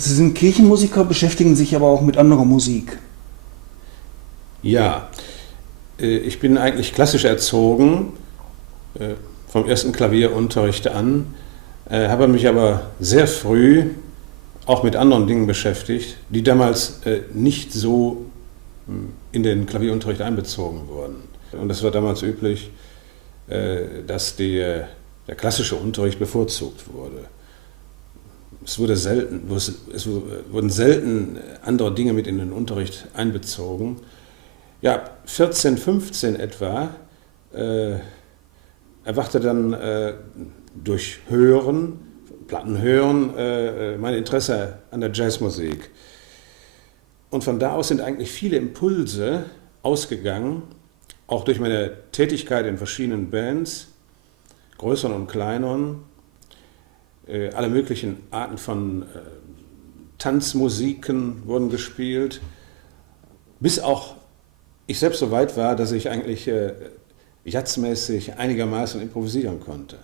Sie sind Kirchenmusiker, beschäftigen sich aber auch mit anderer Musik. Ja, ich bin eigentlich klassisch erzogen, vom ersten Klavierunterricht an, habe mich aber sehr früh auch mit anderen Dingen beschäftigt, die damals nicht so in den Klavierunterricht einbezogen wurden. Und es war damals üblich, dass der klassische Unterricht bevorzugt wurde. Es wurden selten andere Dinge mit in den Unterricht einbezogen. Ja, 14, 15 etwa erwachte dann durch Hören, Plattenhören, mein Interesse an der Jazzmusik. Und von da aus sind eigentlich viele Impulse ausgegangen, auch durch meine Tätigkeit in verschiedenen Bands, größeren und kleineren, alle möglichen Arten von Tanzmusiken wurden gespielt, bis auch ich selbst so weit war, dass ich eigentlich jazzmäßig einigermaßen improvisieren konnte.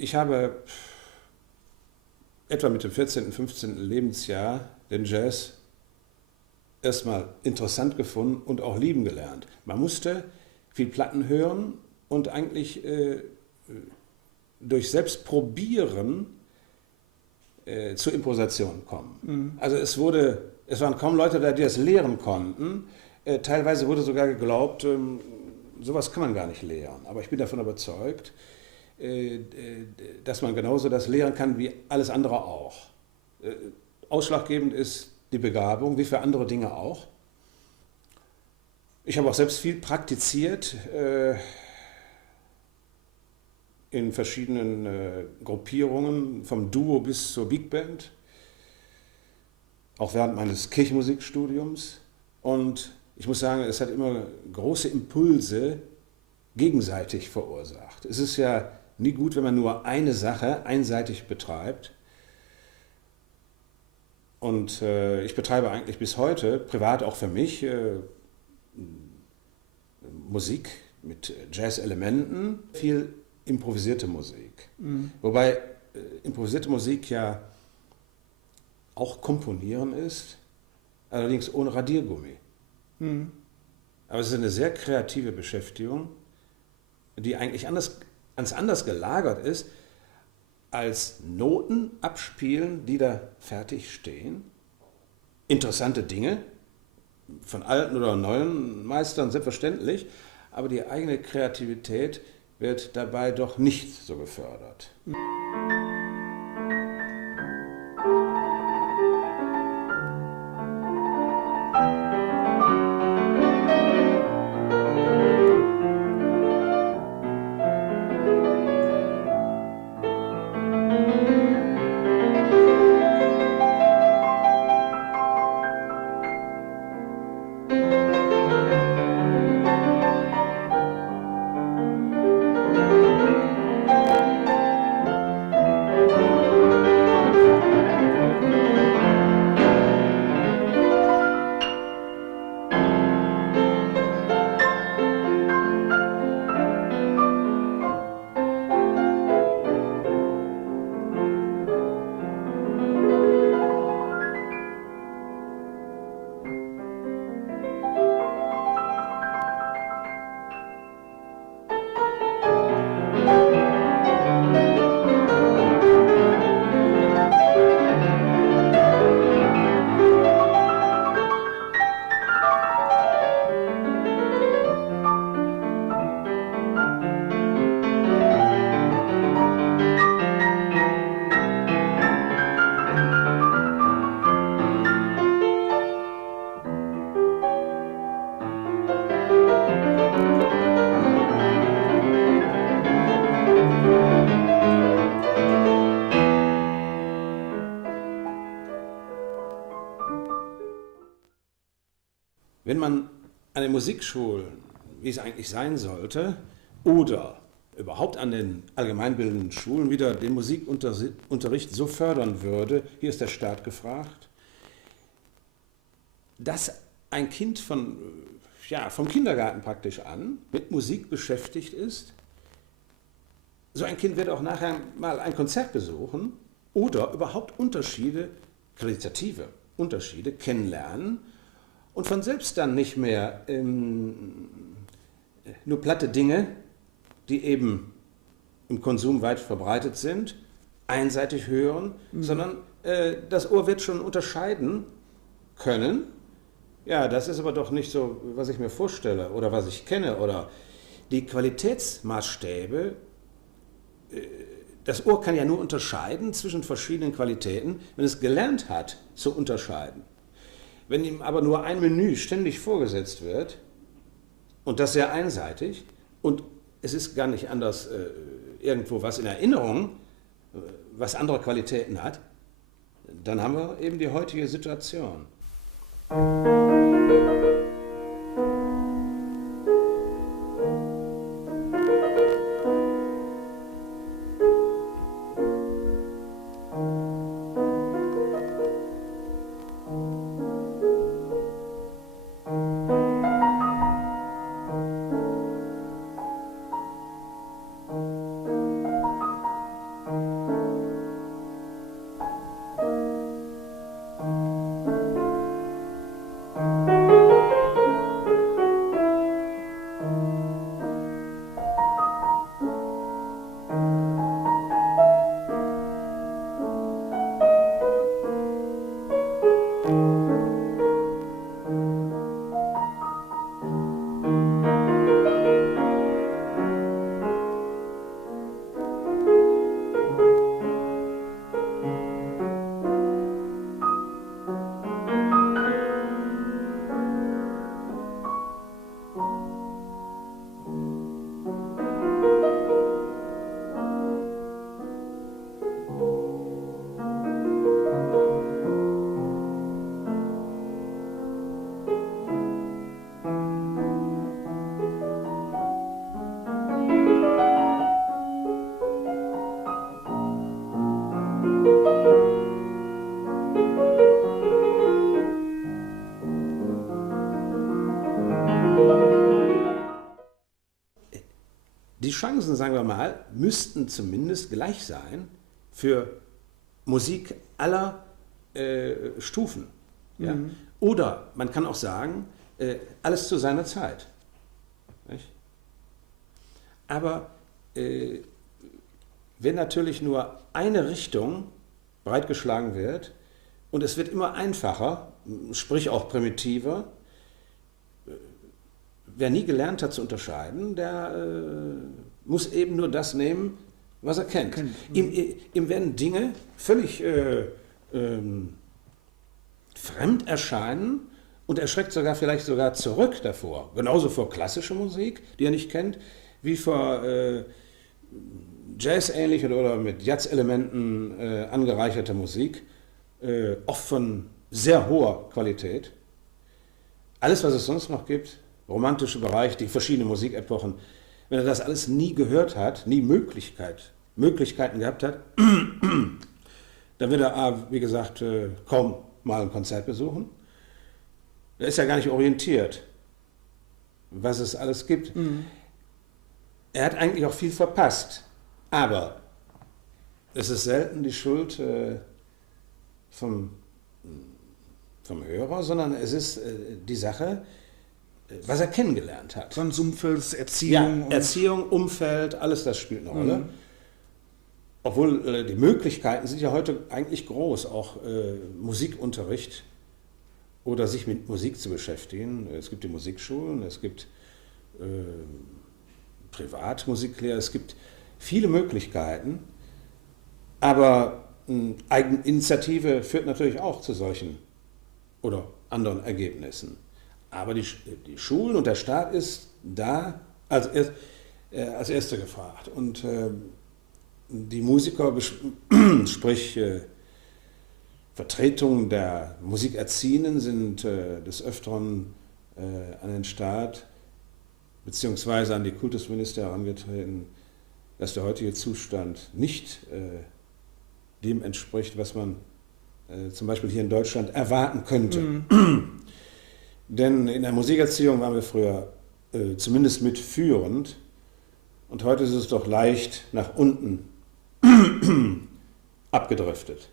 Ich habe etwa mit dem 14., 15. Lebensjahr den Jazz erstmal interessant gefunden und auch lieben gelernt. Man musste viel Platten hören und eigentlich durch Selbstprobieren zur Improvisation kommen. Mhm. Also es waren kaum Leute da, die das lehren konnten. Teilweise wurde sogar geglaubt, sowas kann man gar nicht lehren. Aber ich bin davon überzeugt, dass man genauso das lehren kann wie alles andere auch. Ausschlaggebend ist die Begabung, wie für andere Dinge auch. Ich habe auch selbst viel praktiziert in verschiedenen Gruppierungen, vom Duo bis zur Big Band, auch während meines Kirchenmusikstudiums. Und ich muss sagen, es hat immer große Impulse gegenseitig verursacht. Es ist ja nie gut, wenn man nur eine Sache einseitig betreibt. Und ich betreibe eigentlich bis heute, privat auch für mich, Musik mit Jazz-Elementen, viel improvisierte Musik. Mhm. Wobei improvisierte Musik ja auch Komponieren ist, allerdings ohne Radiergummi. Mhm. Aber es ist eine sehr kreative Beschäftigung, die eigentlich ganz anders gelagert ist, als Noten abspielen, die da fertig stehen. Interessante Dinge, von alten oder neuen Meistern selbstverständlich, aber die eigene Kreativität wird dabei doch nicht so gefördert. Wenn man an den Musikschulen, wie es eigentlich sein sollte, oder überhaupt an den allgemeinbildenden Schulen wieder den Musikunterricht so fördern würde, hier ist der Staat gefragt, dass ein Kind vom Kindergarten praktisch an mit Musik beschäftigt ist, so ein Kind wird auch nachher mal ein Konzert besuchen oder überhaupt qualitative Unterschiede kennenlernen und von selbst dann nicht mehr nur platte Dinge, die eben im Konsum weit verbreitet sind, einseitig hören, sondern das Ohr wird schon unterscheiden können. Ja, das ist aber doch nicht so, was ich mir vorstelle oder was ich kenne. Oder die Qualitätsmaßstäbe, das Ohr kann ja nur unterscheiden zwischen verschiedenen Qualitäten, wenn es gelernt hat zu unterscheiden. Wenn ihm aber nur ein Menü ständig vorgesetzt wird, und das sehr einseitig, und es ist gar nicht anders irgendwo was in Erinnerung, was andere Qualitäten hat, dann haben wir eben die heutige Situation. Die Chancen, sagen wir mal, müssten zumindest gleich sein für Musik aller Stufen. Ja? Oder man kann auch sagen, alles zu seiner Zeit. Nicht? Aber wenn natürlich nur eine Richtung breitgeschlagen wird und es wird immer einfacher, sprich auch primitiver, wer nie gelernt hat zu unterscheiden, der muss eben nur das nehmen, was er kennt. Ihm werden Dinge völlig fremd erscheinen und er schreckt vielleicht sogar zurück davor. Genauso vor klassischer Musik, die er nicht kennt, wie vor Jazz-ähnlich oder mit Jazz-Elementen angereicherter Musik, oft von sehr hoher Qualität. alles, was es sonst noch gibt, romantische Bereich, die verschiedenen Musikepochen, wenn er das alles nie gehört hat, nie Möglichkeiten gehabt hat, dann wird er, wie gesagt, kaum mal ein Konzert besuchen. Er ist ja gar nicht orientiert, was es alles gibt. Er hat eigentlich auch viel verpasst, aber es ist selten die Schuld vom Hörer, sondern es ist die Sache, was er kennengelernt hat. Konsumfeld, Erziehung. Ja, Erziehung, Umfeld, alles das spielt eine Rolle. Obwohl die Möglichkeiten sind ja heute eigentlich groß, auch Musikunterricht oder sich mit Musik zu beschäftigen. Es gibt die Musikschulen, es gibt Privatmusiklehrer, es gibt viele Möglichkeiten, aber Eigeninitiative führt natürlich auch zu solchen oder anderen Ergebnissen. Aber die Schulen und der Staat ist da als Erster gefragt. Und die Musiker, sprich Vertretungen der Musikerziehenden, sind des Öfteren an den Staat bzw. an die Kultusminister herangetreten, dass der heutige Zustand nicht dem entspricht, was man zum Beispiel hier in Deutschland erwarten könnte. Denn in der Musikerziehung waren wir früher zumindest mitführend und heute ist es doch leicht nach unten abgedriftet.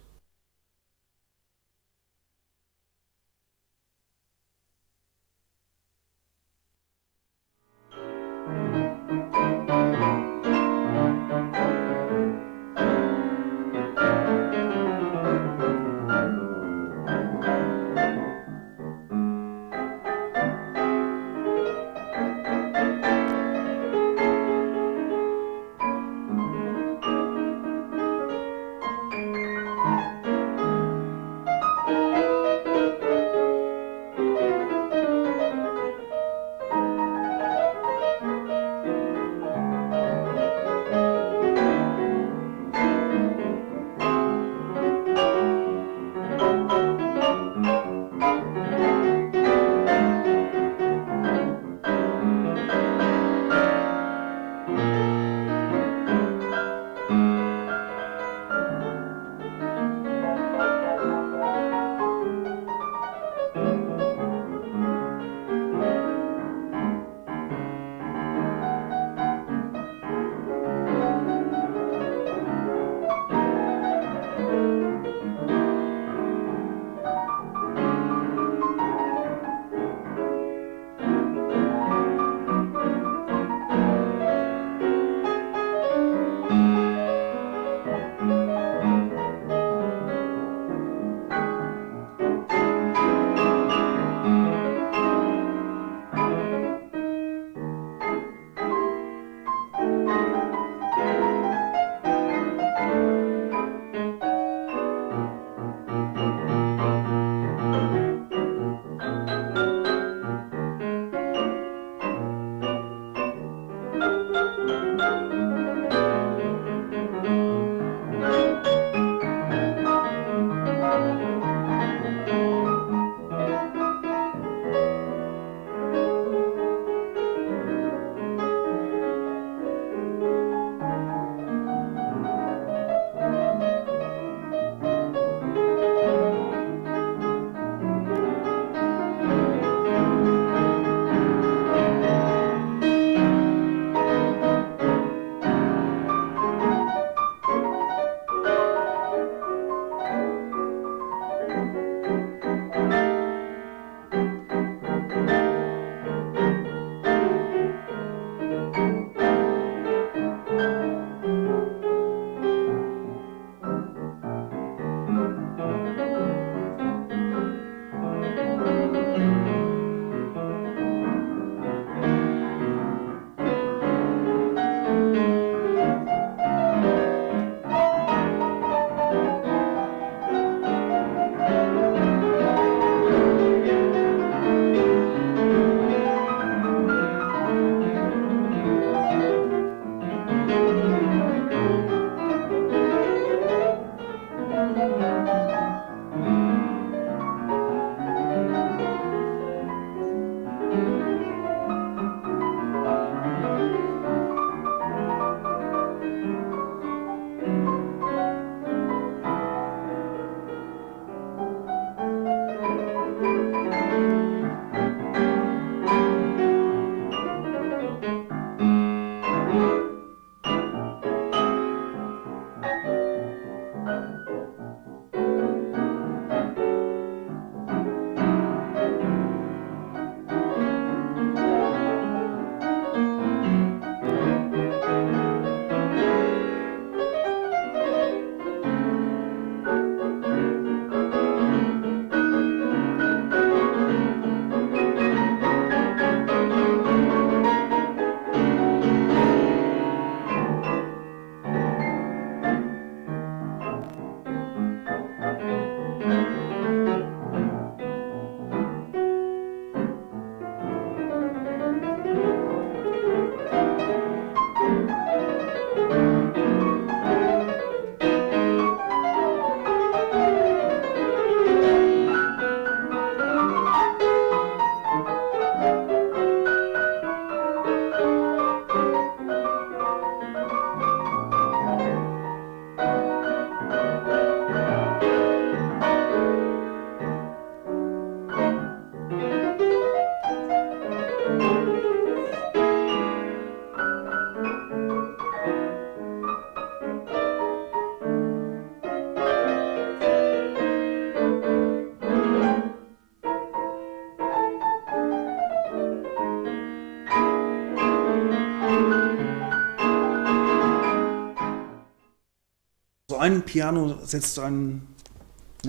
ein Piano setzt einen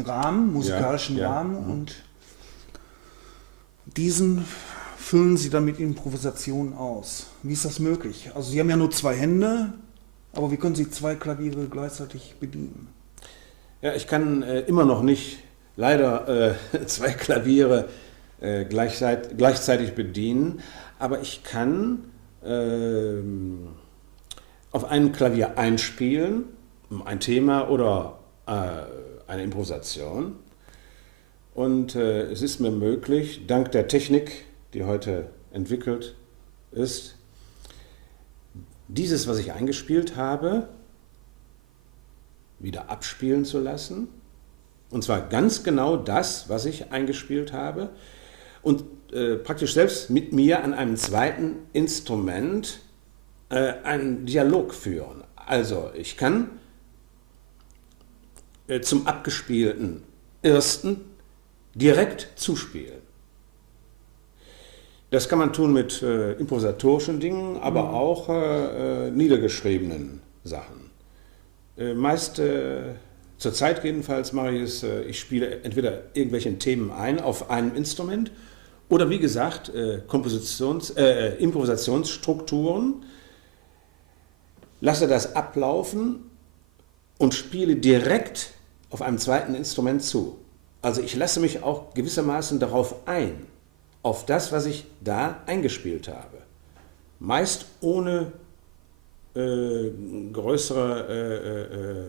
Rahmen, musikalischen Rahmen, und diesen füllen Sie dann mit Improvisation aus. Wie ist das möglich? Also Sie haben ja nur 2 Hände, aber wie können Sie 2 Klaviere gleichzeitig bedienen? Ja, ich kann immer noch nicht leider 2 Klaviere gleichzeitig bedienen, aber ich kann auf einem Klavier einspielen, ein Thema oder eine Improvisation. Und es ist mir möglich, dank der Technik, die heute entwickelt ist, dieses, was ich eingespielt habe, wieder abspielen zu lassen. Und zwar ganz genau das, was ich eingespielt habe. Und praktisch selbst mit mir an einem zweiten Instrument einen Dialog führen. Also ich kann zum abgespielten ersten direkt zuspielen. Das kann man tun mit improvisatorischen Dingen, aber auch niedergeschriebenen Sachen. Meist, zur Zeit jedenfalls, mache ich es, ich spiele entweder irgendwelche Themen ein auf einem Instrument oder wie gesagt Improvisationsstrukturen, lasse das ablaufen und spiele direkt auf einem zweiten Instrument zu. Also ich lasse mich auch gewissermaßen darauf ein, auf das, was ich da eingespielt habe. Meist ohne größere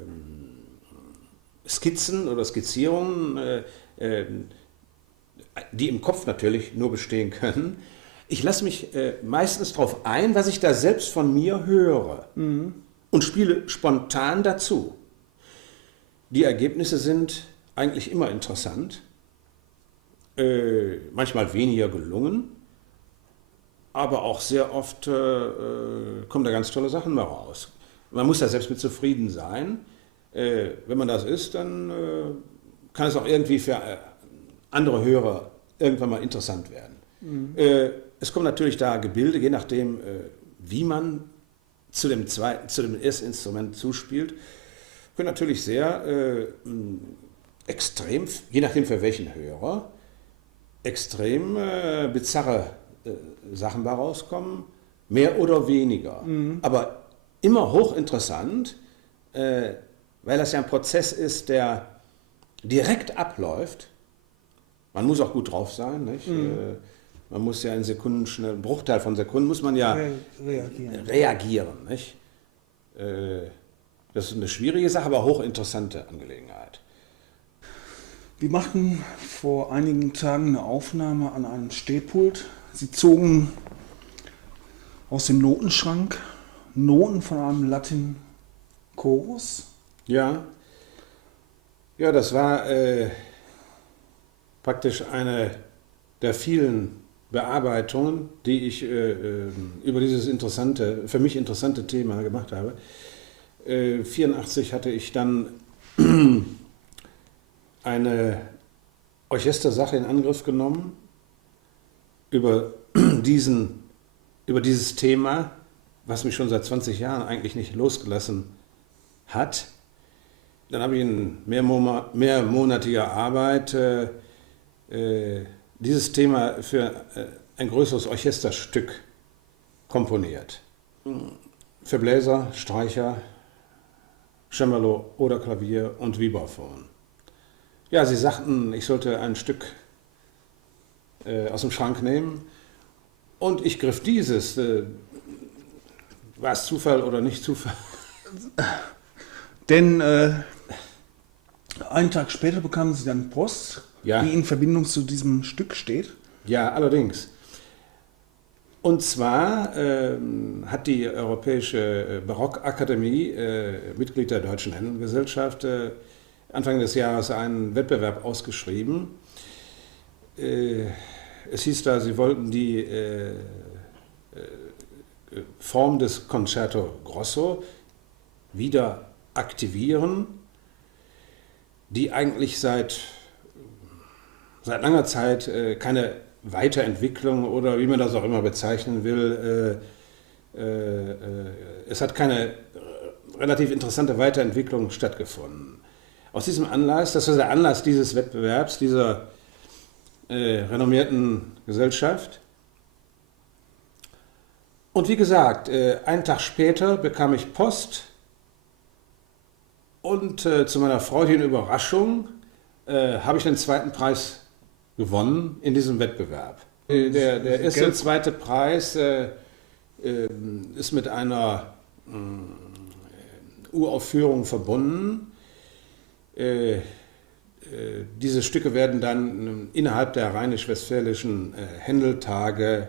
Skizzen oder Skizzierungen, die im Kopf natürlich nur bestehen können. Ich lasse mich meistens darauf ein, was ich da selbst von mir höre, und spiele spontan dazu. Die Ergebnisse sind eigentlich immer interessant, manchmal weniger gelungen, aber auch sehr oft kommen da ganz tolle Sachen mal raus. Man muss da selbst mit zufrieden sein. Wenn man das ist, dann kann es auch irgendwie für andere Hörer irgendwann mal interessant werden. Es kommen natürlich da Gebilde, je nachdem, wie man zu dem ersten Instrument zuspielt, können natürlich sehr extrem, je nachdem für welchen Hörer, extrem bizarre Sachen da rauskommen, mehr oder weniger. Aber immer hochinteressant, weil das ja ein Prozess ist, der direkt abläuft. Man muss auch gut drauf sein, nicht? Man muss ja in Sekunden schnell, einen Bruchteil von Sekunden muss man ja reagieren, nicht? Das ist eine schwierige Sache, aber hochinteressante Angelegenheit. Wir machten vor einigen Tagen eine Aufnahme an einem Stehpult. Sie zogen aus dem Notenschrank Noten von einem Latin-Chorus. Ja, das war praktisch eine der vielen Bearbeitungen, die ich über dieses für mich interessante Thema gemacht habe. 1984 hatte ich dann eine Orchestersache in Angriff genommen über dieses Thema, was mich schon seit 20 Jahren eigentlich nicht losgelassen hat. Dann habe ich in mehrmonatiger Arbeit dieses Thema für ein größeres Orchesterstück komponiert. Für Bläser, Streicher, Cembalo oder Klavier und Vibraphon. Ja, sie sagten, ich sollte ein Stück aus dem Schrank nehmen und ich griff dieses. War es Zufall oder nicht Zufall? Denn einen Tag später bekamen Sie dann Post, die in Verbindung zu diesem Stück steht. Ja, allerdings. Und zwar hat die Europäische Barockakademie, Mitglied der Deutschen Händlergesellschaft, Anfang des Jahres einen Wettbewerb ausgeschrieben. Es hieß da, sie wollten die Form des Concerto Grosso wieder aktivieren, die eigentlich seit langer Zeit keine Weiterentwicklung oder wie man das auch immer bezeichnen will, es hat keine relativ interessante Weiterentwicklung stattgefunden. Aus diesem Anlass, das war der Anlass dieses Wettbewerbs, dieser renommierten Gesellschaft. Und wie gesagt, einen Tag später bekam ich Post und zu meiner freudigen Überraschung habe ich den zweiten Preis gewonnen in diesem Wettbewerb. Der erste und zweite Preis ist mit einer Uraufführung verbunden. Diese Stücke werden dann innerhalb der rheinisch-westfälischen Händeltage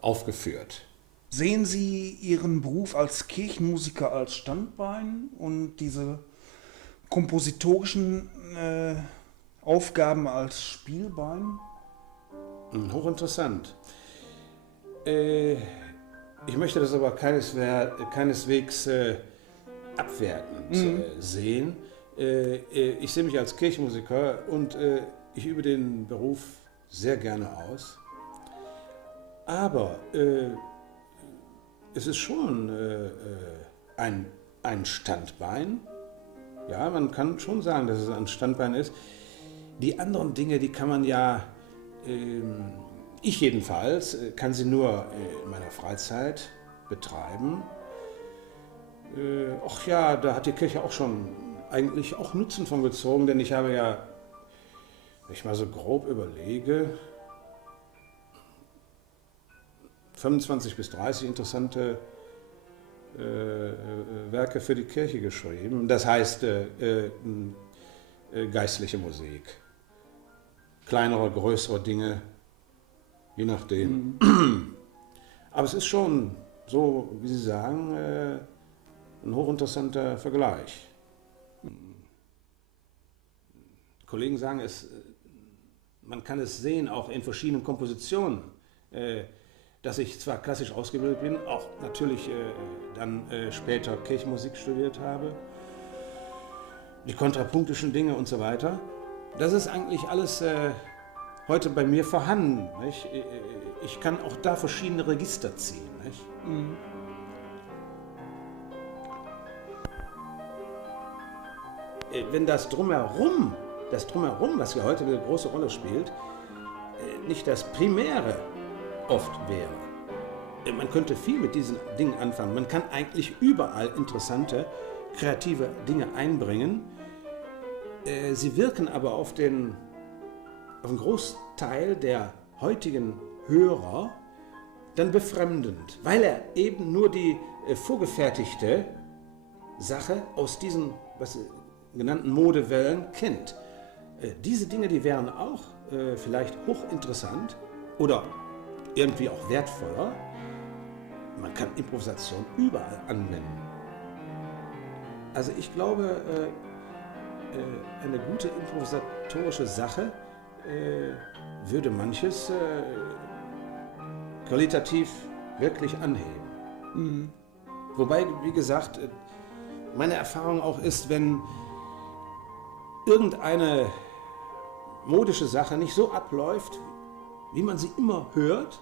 aufgeführt. Sehen Sie Ihren Beruf als Kirchenmusiker als Standbein und diese kompositorischen Aufgaben als Spielbein? Hochinteressant. Ich möchte das aber keineswegs abwertend sehen. Ich sehe mich als Kirchenmusiker und ich übe den Beruf sehr gerne aus. Aber es ist schon ein Standbein. Ja, man kann schon sagen, dass es ein Standbein ist. Die anderen Dinge, die kann man ja, ich jedenfalls, kann sie nur in meiner Freizeit betreiben. Ach ja, da hat die Kirche auch schon eigentlich auch Nutzen von gezogen, denn ich habe ja, wenn ich mal so grob überlege, 25 bis 30 interessante Werke für die Kirche geschrieben. Das heißt geistliche Musik, kleinere, größere Dinge, je nachdem. Aber es ist schon so, wie Sie sagen, ein hochinteressanter Vergleich. Kollegen sagen, man kann es sehen, auch in verschiedenen Kompositionen, dass ich zwar klassisch ausgebildet bin, auch natürlich dann später Kirchenmusik studiert habe, die kontrapunktischen Dinge und so weiter. Das ist eigentlich alles heute bei mir vorhanden. Nicht? Ich kann auch da verschiedene Register ziehen. Nicht? Mhm. Wenn das Drumherum, was ja heute eine große Rolle spielt, nicht das Primäre oft wäre. Man könnte viel mit diesen Dingen anfangen. Man kann eigentlich überall interessante, kreative Dinge einbringen. Sie wirken aber auf den Großteil der heutigen Hörer dann befremdend, weil er eben nur die vorgefertigte Sache aus diesen genannten Modewellen kennt. Diese Dinge, die wären auch vielleicht hochinteressant oder irgendwie auch wertvoller. Man kann Improvisation überall anwenden. Also ich glaube, eine gute improvisatorische Sache würde manches qualitativ wirklich anheben. Mhm. Wobei, wie gesagt, meine Erfahrung auch ist, wenn irgendeine modische Sache nicht so abläuft, wie man sie immer hört,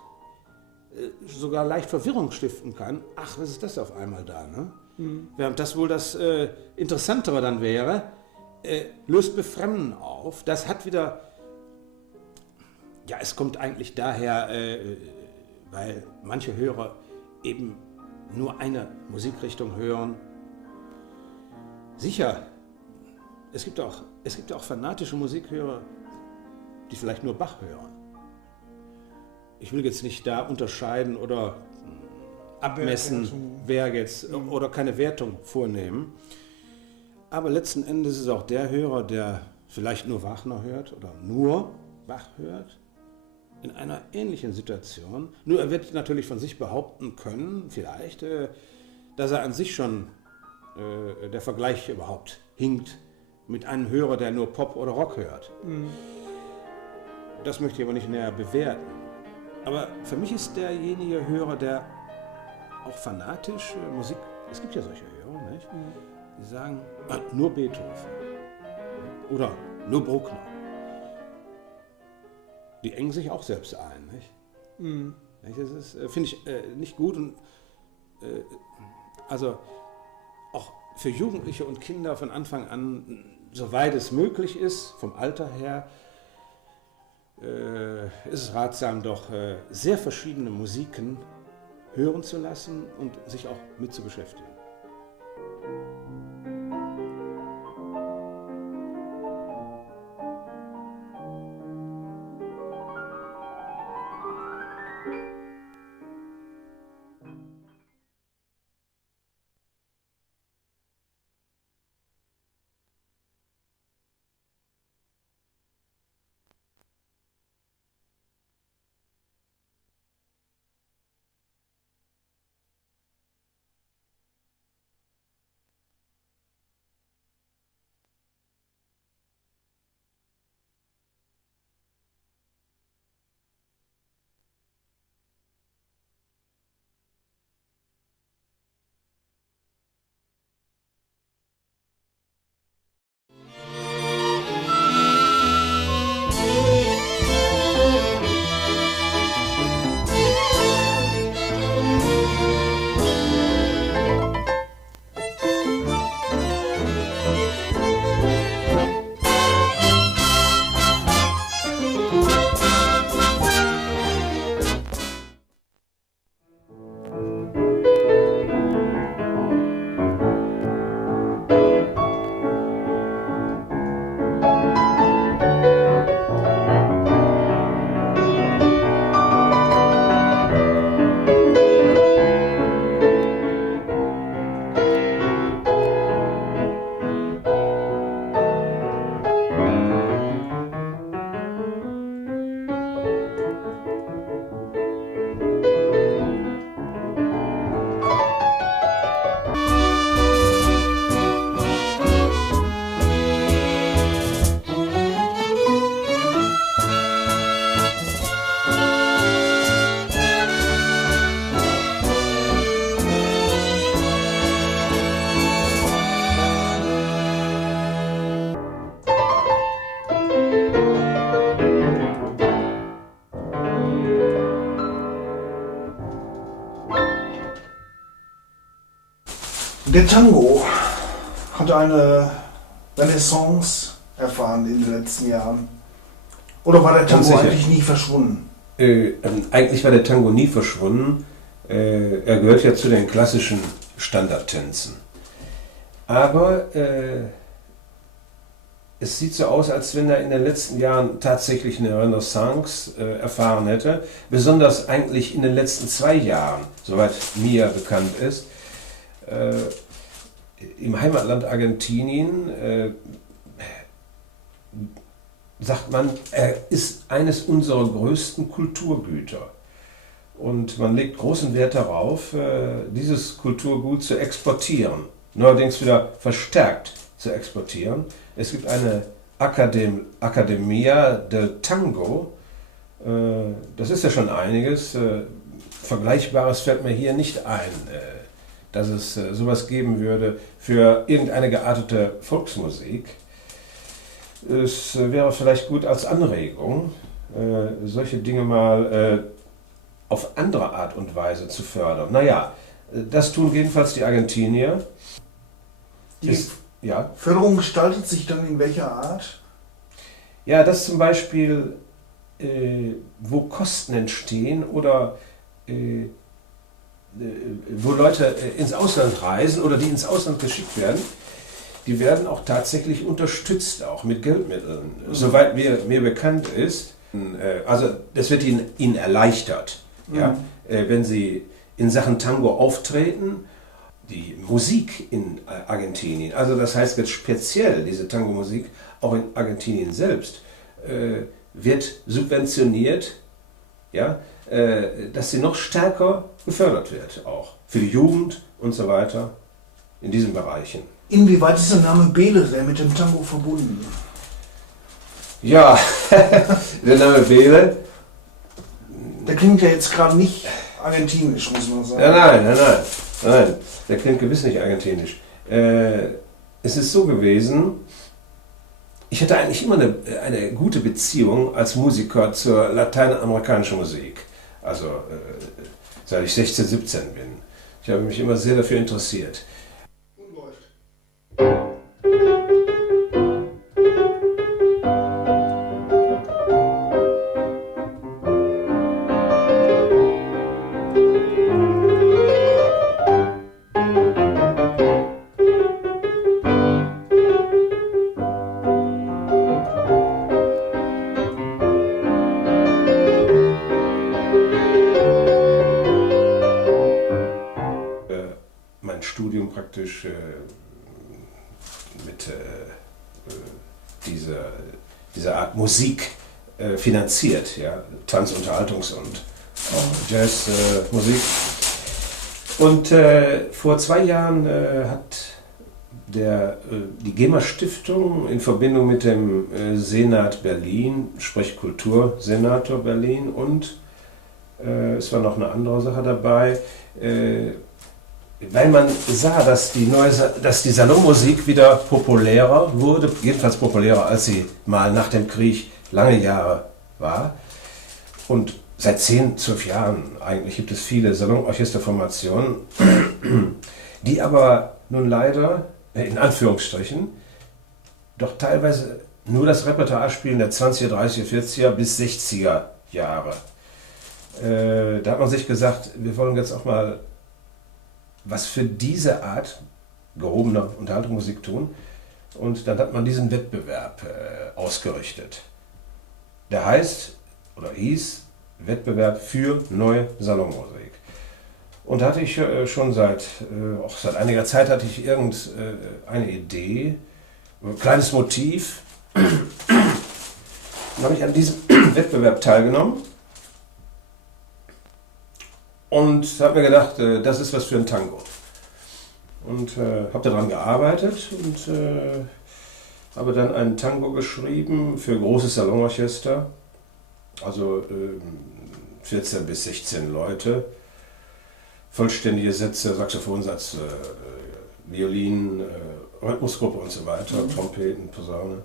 sogar leicht Verwirrung stiften kann. Ach, was ist das auf einmal da? Ne? Mhm. Während das wohl das Interessantere dann wäre, löst Befremden auf. Das hat wieder, ja, es kommt eigentlich daher, weil manche Hörer eben nur eine Musikrichtung hören. Sicher, es gibt auch fanatische Musikhörer, die vielleicht nur Bach hören. Ich will jetzt nicht da unterscheiden oder abmessen, wer jetzt oder keine Wertung vornehmen. Aber letzten Endes ist es auch der Hörer, der vielleicht nur Wagner hört oder nur Bach hört, in einer ähnlichen Situation. Nur er wird natürlich von sich behaupten können, vielleicht, dass er an sich schon der Vergleich überhaupt hinkt mit einem Hörer, der nur Pop oder Rock hört. Mhm. Das möchte ich aber nicht näher bewerten. Aber für mich ist derjenige Hörer, der auch fanatisch Musik, es gibt ja solche Hörer, nicht? Mhm. Die sagen, nur Beethoven oder nur Bruckner. Die engen sich auch selbst ein, nicht? Mhm. Das finde ich nicht gut und also auch für Jugendliche und Kinder von Anfang an, soweit es möglich ist, vom Alter her, ist es ratsam, doch sehr verschiedene Musiken hören zu lassen und sich auch mit zu beschäftigen. Der Tango hat eine Renaissance erfahren in den letzten Jahren. Oder war der Tango eigentlich nie verschwunden? Eigentlich war der Tango nie verschwunden. Er gehört ja zu den klassischen Standardtänzen. Aber es sieht so aus, als wenn er in den letzten Jahren tatsächlich eine Renaissance erfahren hätte. Besonders eigentlich in den letzten 2 Jahren, soweit mir bekannt ist. Im Heimatland Argentinien sagt man, er ist eines unserer größten Kulturgüter. Und man legt großen Wert darauf, dieses Kulturgut zu exportieren. Neuerdings wieder verstärkt zu exportieren. Es gibt eine Academia del Tango. Das ist ja schon einiges. Vergleichbares fällt mir hier nicht ein, dass es sowas geben würde für irgendeine geartete Volksmusik. Es wäre vielleicht gut als Anregung, solche Dinge mal auf andere Art und Weise zu fördern. Naja, das tun jedenfalls die Argentinier. Die Förderung gestaltet sich dann in welcher Art? Ja, dass zum Beispiel, wo Kosten entstehen oder wo Leute ins Ausland reisen oder die ins Ausland geschickt werden, die werden auch tatsächlich unterstützt, auch mit Geldmitteln, soweit mir bekannt ist. Also das wird ihnen erleichtert, ja, wenn sie in Sachen Tango auftreten. Die Musik in Argentinien, also das heißt jetzt speziell diese Tango-Musik, auch in Argentinien selbst, wird subventioniert, ja, dass sie noch stärker gefördert wird, auch für die Jugend und so weiter in diesen Bereichen. Inwieweit ist der Name Bele mit dem Tango verbunden? Ja, der Name Bele. Der klingt ja jetzt gerade nicht argentinisch, muss man sagen. Ja, nein, der klingt gewiss nicht argentinisch. Es ist so gewesen, ich hatte eigentlich immer eine gute Beziehung als Musiker zur lateinamerikanischen Musik. Also seit ich 16, 17 bin. Ich habe mich immer sehr dafür interessiert. Und läuft. Studium praktisch mit dieser Art Musik finanziert, ja? Tanz-, Unterhaltungs- und auch Jazzmusik. Und vor 2 Jahren hat die GEMA-Stiftung in Verbindung mit dem Senat Berlin, sprich Kultursenator Berlin, und es war noch eine andere Sache dabei, weil man sah, dass die Salonmusik wieder populärer wurde, jedenfalls populärer, als sie mal nach dem Krieg lange Jahre war. Und seit 10, 12 Jahren eigentlich gibt es viele Salonorchesterformationen, die aber nun leider, in Anführungsstrichen, doch teilweise nur das Repertoire spielen der 20er, 30er, 40er bis 60er Jahre. Da hat man sich gesagt, wir wollen jetzt auch mal was für diese Art gehobener Unterhaltungsmusik tun. Und dann hat man diesen Wettbewerb ausgerichtet. Der hieß Wettbewerb für neue Salonmusik. Und da hatte ich schon seit einiger Zeit hatte ich irgendeine Idee, ein kleines Motiv. Dann habe ich an diesem Wettbewerb teilgenommen und habe mir gedacht, das ist was für ein Tango. Und habe daran gearbeitet und habe dann einen Tango geschrieben für großes Salonorchester, also 14 bis 16 Leute, vollständige Sätze, Saxophonsatz, Violin, Rhythmusgruppe und so weiter, Trompeten, Posaune.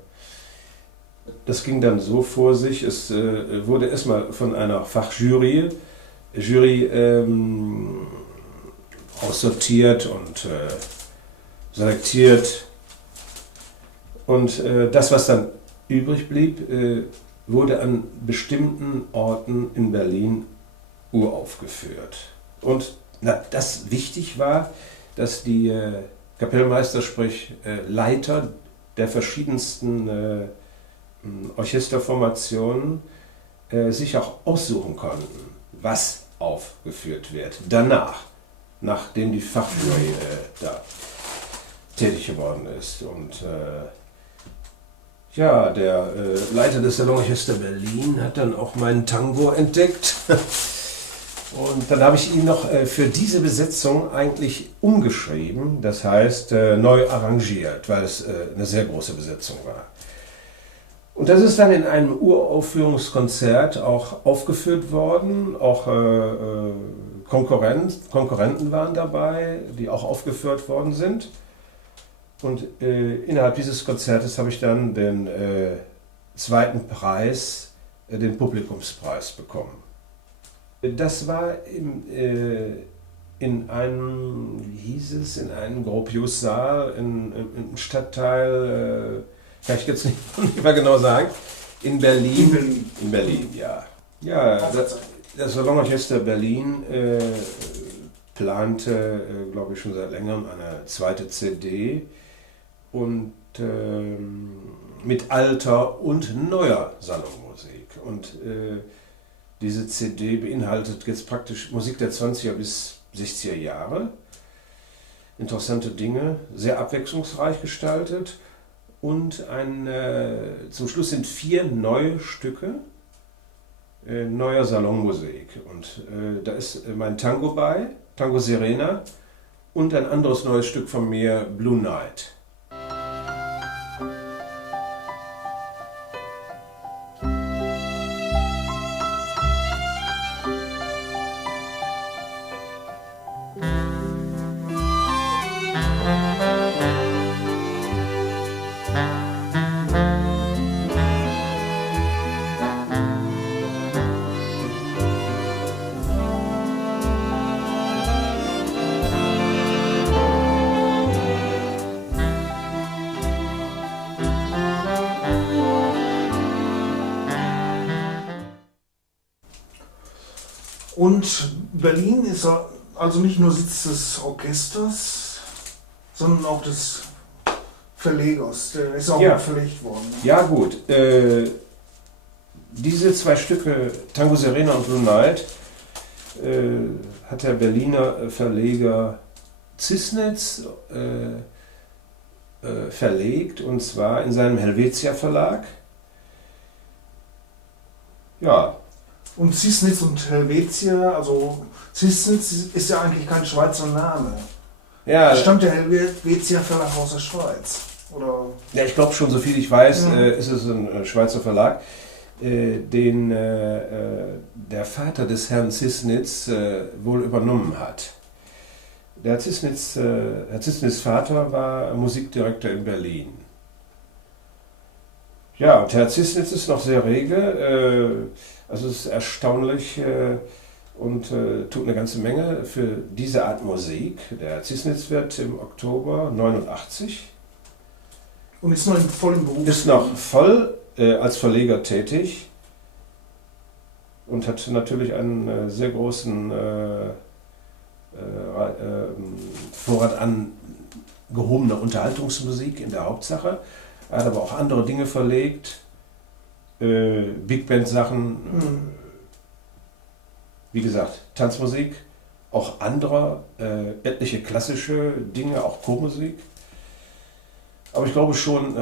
Das ging dann so vor sich, es wurde erstmal von einer Fachjury aussortiert und selektiert. Und das, was dann übrig blieb, wurde an bestimmten Orten in Berlin uraufgeführt. Und das wichtig war, dass die Kapellmeister, sprich Leiter der verschiedensten Orchesterformationen, sich auch aussuchen konnten, was aufgeführt wird. Danach, nachdem die Fachjury da tätig geworden ist. Und der Leiter des Salonorchester Berlin hat dann auch meinen Tango entdeckt. Und dann habe ich ihn noch für diese Besetzung eigentlich umgeschrieben, das heißt neu arrangiert, weil es eine sehr große Besetzung war. Und das ist dann in einem Uraufführungskonzert auch aufgeführt worden, auch Konkurrenten waren dabei, die auch aufgeführt worden sind. Und innerhalb dieses Konzertes habe ich dann den zweiten Preis, den Publikumspreis bekommen. Das war in einem, in einem Gropiussaal, im Stadtteil, kann ich jetzt nicht mehr genau sagen, in Berlin. In Berlin, ja. Ja, das Salonorchester Berlin plante, glaube ich, schon seit längerem eine zweite CD und mit alter und neuer Salonmusik. Und diese CD beinhaltet jetzt praktisch Musik der 20er bis 60er Jahre. Interessante Dinge, sehr abwechslungsreich gestaltet. Und zum Schluss sind 4 neue Stücke neuer Salonmusik. Und da ist mein Tango bei, Tango Serena, und ein anderes neues Stück von mir, Blue Night. Und Berlin ist also nicht nur Sitz des Orchesters, sondern auch des Verlegers. Der ist auch verlegt worden. Ne? Ja gut, diese 2 Stücke, Tango Serena und Blue Night, hat der Berliner Verleger Zisnitz verlegt, und zwar in seinem Helvetia Verlag. Ja. Und Zisnitz und Helvetia, also Zisnitz ist ja eigentlich kein Schweizer Name. Ja, Stammt der Helvetia Verlag aus der Schweiz? Oder? ja, ich glaube schon, soviel ich weiß, ist es ein Schweizer Verlag, den der Vater des Herrn Zisnitz wohl übernommen hat. Der Herr Zisnitz' Vater war Musikdirektor in Berlin. Ja, und Herr Zisnitz ist noch sehr rege, also es ist erstaunlich und tut eine ganze Menge für diese Art Musik. Der Herr Zisnitz wird im Oktober 89. Und ist noch voll im Beruf? Ist noch voll als Verleger tätig und hat natürlich einen sehr großen Vorrat an gehobener Unterhaltungsmusik in der Hauptsache. Er hat aber auch andere Dinge verlegt, Big Band Sachen, wie gesagt, Tanzmusik, auch andere, etliche klassische Dinge, auch Chormusik. Aber ich glaube schon,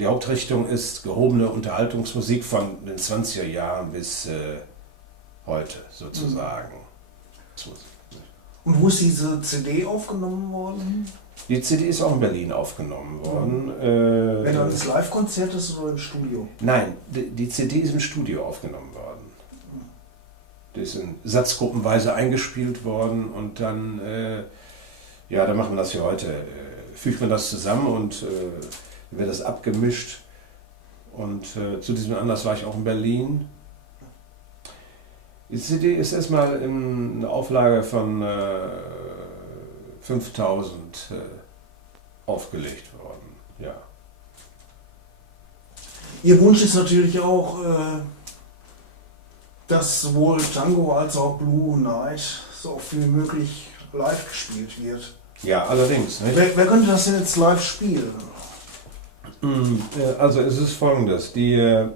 die Hauptrichtung ist gehobene Unterhaltungsmusik von den 20er Jahren bis heute sozusagen. Und wo ist diese CD aufgenommen worden? Die CD ist auch in Berlin aufgenommen worden. Wenn du das Live-Konzert ist oder im Studio? Nein, die CD ist im Studio aufgenommen worden. Die ist in satzgruppenweise eingespielt worden und dann, ja, da macht man das ja heute. Fügt man das zusammen und wird das abgemischt. Und zu diesem Anlass war ich auch in Berlin. Die CD ist erstmal in einer Auflage von 5000 aufgelegt worden. Ja. Ihr Wunsch ist natürlich auch, dass sowohl Tango als auch Blue Night so oft wie möglich live gespielt wird. Ja, allerdings. Nicht? Wer könnte das denn jetzt live spielen? Also es ist folgendes, die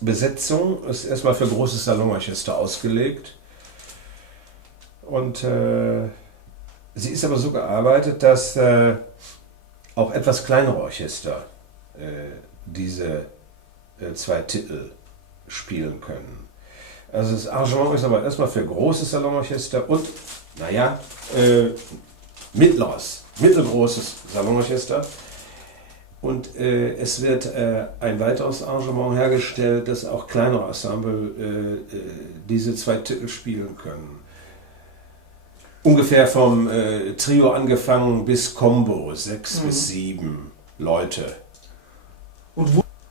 Besetzung ist erstmal für großes Salonorchester ausgelegt und sie ist aber so gearbeitet, dass auch etwas kleinere Orchester diese zwei Titel spielen können. Also das Arrangement ist aber erstmal für großes Salonorchester und, naja, mittelgroßes Salonorchester. Und es wird ein weiteres Arrangement hergestellt, dass auch kleinere Ensemble diese zwei Titel spielen können. Ungefähr vom Trio angefangen bis Combo, 6 bis 7 Leute. Und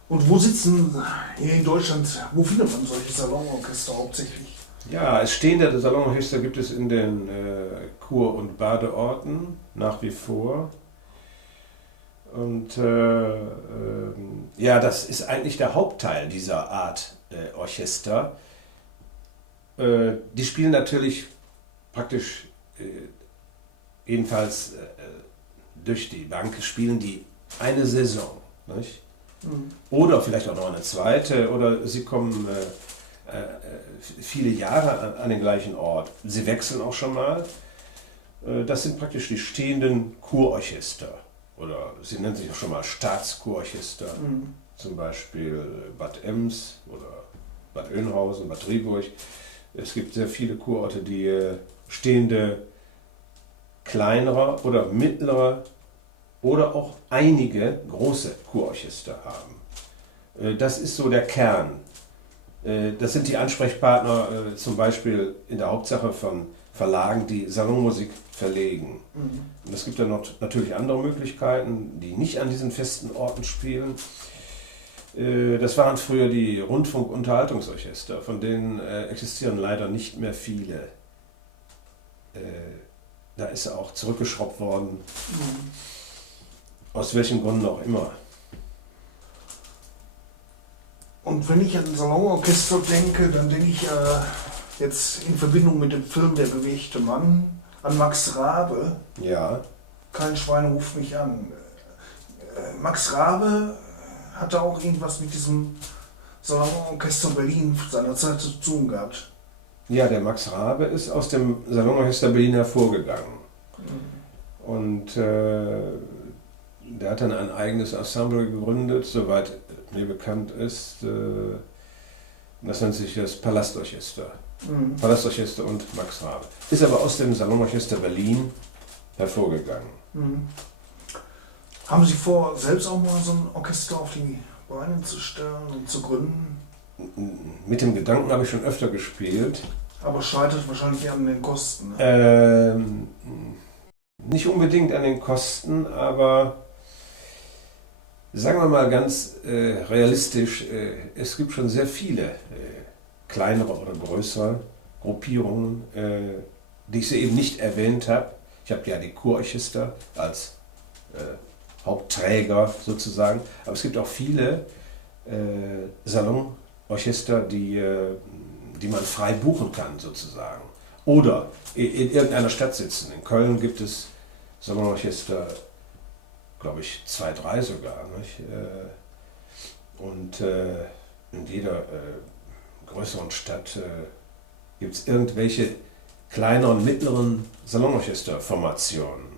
wo sitzen hier in Deutschland, wo findet man solche Salonorchester hauptsächlich? Ja, stehende Salonorchester gibt es in den Kur- und Badeorten nach wie vor. Und ja, das ist eigentlich der Hauptteil dieser Art Orchester. Die spielen natürlich praktisch jedenfalls durch die Bank, spielen die eine Saison. Nicht? Oder vielleicht auch noch eine zweite, oder sie kommen viele Jahre an den gleichen Ort. Sie wechseln auch schon mal. Das sind praktisch die stehenden Kurorchester. Oder sie nennen sich auch schon mal Staatskurorchester. Zum Beispiel Bad Ems oder Bad Oeynhausen, Bad Driburg. Es gibt sehr viele Kurorte, die stehende kleinere oder mittlere oder auch einige große Kurorchester haben. Das ist so der Kern. Das sind die Ansprechpartner zum Beispiel in der Hauptsache von Verlagen, die Salonmusik verlegen. Und es gibt dann noch natürlich andere Möglichkeiten, die nicht an diesen festen Orten spielen. Das waren früher die Rundfunk-Unterhaltungsorchester, von denen existieren leider nicht mehr viele. Da ist auch zurückgeschraubt worden. Aus welchen Gründen auch immer. Und wenn ich an ein Salonorchester denke, dann denke ich jetzt in Verbindung mit dem Film Der bewegte Mann an Max Rabe. Ja. Kein Schwein ruft mich an. Max Rabe hatte auch irgendwas mit diesem Salonorchester Berlin seinerzeit zu tun gehabt. Ja, der Max Rabe ist aus dem Salonorchester Berlin hervorgegangen. Und der hat dann ein eigenes Ensemble gegründet, soweit mir bekannt ist. Das nennt sich das Palastorchester. Palastorchester und Max Rabe. Ist aber aus dem Salonorchester Berlin hervorgegangen. Haben Sie vor, selbst auch mal so ein Orchester auf die Beine zu stellen und zu gründen? Mit dem Gedanken habe ich schon öfter gespielt. Aber scheitert wahrscheinlich an den Kosten. Ne? Nicht unbedingt an den Kosten, aber sagen wir mal ganz realistisch, es gibt schon sehr viele kleinere oder größere Gruppierungen, die ich eben nicht erwähnt habe. Ich habe ja die Kurorchester als Hauptträger sozusagen, aber es gibt auch viele Salonorchester, die man frei buchen kann sozusagen. Oder in irgendeiner Stadt sitzen. In Köln gibt es Salonorchester, glaube ich, 2, 3 sogar. Nicht? Und in jeder größeren Stadt gibt es irgendwelche kleineren, mittleren Salonorchesterformationen.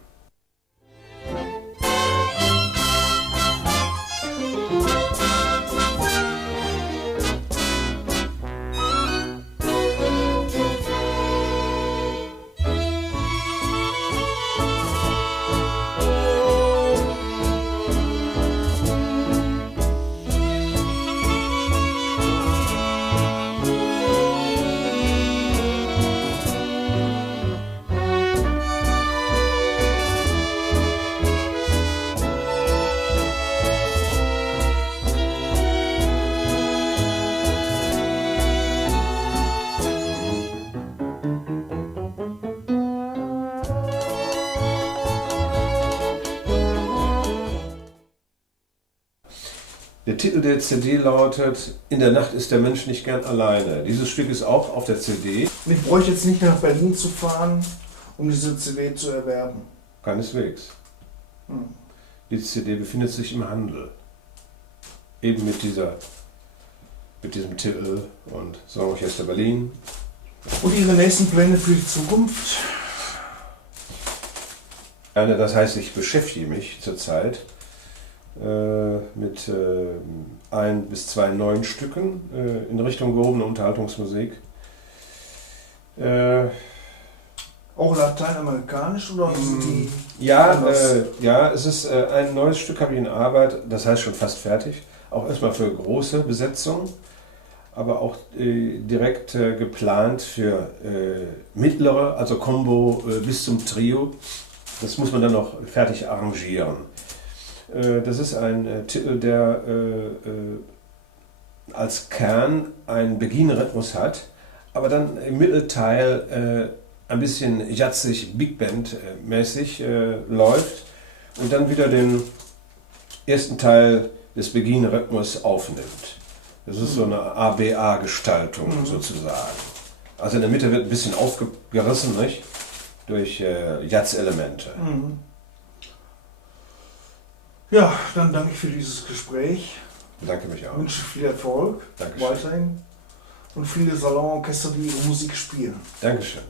Der Titel der CD lautet "In der Nacht ist der Mensch nicht gern alleine". Dieses Stück ist auch auf der CD. Und ich bräuchte jetzt nicht nach Berlin zu fahren, um diese CD zu erwerben. Keineswegs. Die CD befindet sich im Handel. Eben mit diesem Titel und Salonorchester Berlin. Und Ihre nächsten Pläne für die Zukunft? Das heißt, ich beschäftige mich zurzeit mit 1 bis 2 neuen Stücken in Richtung gehobene Unterhaltungsmusik. Auch lateinamerikanisch oder sind die ja, es ist ein neues Stück, habe ich in Arbeit, das heißt schon fast fertig. Auch erstmal für große Besetzung, aber auch direkt geplant für mittlere, also Combo bis zum Trio. Das muss man dann noch fertig arrangieren. Das ist ein Titel, der als Kern einen Begin-Rhythmus hat, aber dann im Mittelteil ein bisschen jazzig, Big Band-mäßig läuft und dann wieder den ersten Teil des Begin-Rhythmus aufnimmt. Das ist so eine ABA-Gestaltung sozusagen. Also in der Mitte wird ein bisschen aufgerissen, nicht? Durch Jazz-Elemente. Ja, dann danke ich für dieses Gespräch. Bedanke mich auch. Ich wünsche viel Erfolg Dankeschön. weiterhin und viele Salonorchester, die ihre Musik spielen. Dankeschön.